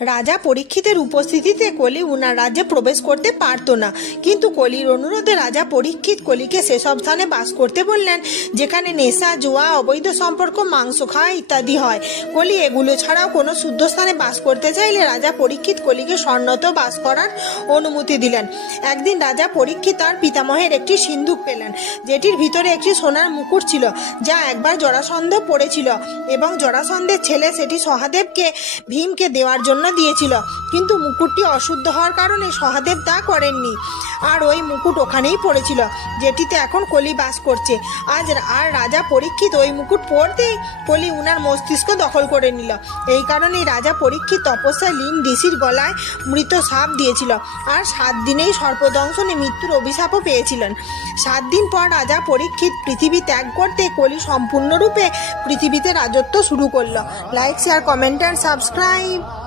রাজা পরীক্ষিতের উপস্থিতিতে কলি উনার রাজ্যে প্রবেশ করতে পারতো না, কিন্তু কলির অনুরোধে রাজা পরীক্ষিত কলিকে সেসব স্থানে বাস করতে বললেন যেখানে নেশা, জুয়া, অবৈধ সম্পর্ক, মাংস খাওয়া ইত্যাদি হয়। কলি এগুলো ছাড়াও কোনো শুদ্ধ স্থানে বাস করতে চাইলে রাজা পরীক্ষিত কলিকে স্বর্ণত বাস করার অনুমতি দিলেন। একদিন রাজা পরীক্ষিত তার পিতামহের একটি সিন্ধুক পেলেন, যেটির ভিতরে একটি সোনার মুকুট ছিল, যা একবার জরাসন্ধ পড়েছিল এবং জরাসন্ধের ছেলে সেটি সহাদেবকে ভীমকে দেওয়ার জন্য দিয়েছিল। কিন্তু মুকুটটি অশুদ্ধ হওয়ার কারণে সহাদেব তা করেননি, আর ওই মুকুট ওখানেই পড়েছিল যেটিতে এখন কলি বাস করছে। আর রাজা পরীক্ষিত ওই মুকুট পড়তেই কলি উনার মস্তিষ্ক দখল করে নিল। এই কারণেই রাজা পরীক্ষিত তপস্যায় লীন ঋষির গলায় মৃত সাপ দিয়েছিল, আর 7 দিনেই সর্পদংশনে মৃত্যুর অভিশাপও পেয়েছিলেন। 7 দিন পর রাজা পরীক্ষিত পৃথিবী ত্যাগ করতে কলি সম্পূর্ণরূপে পৃথিবীতে রাজত্ব শুরু করলো। Like, share, comment and subscribe.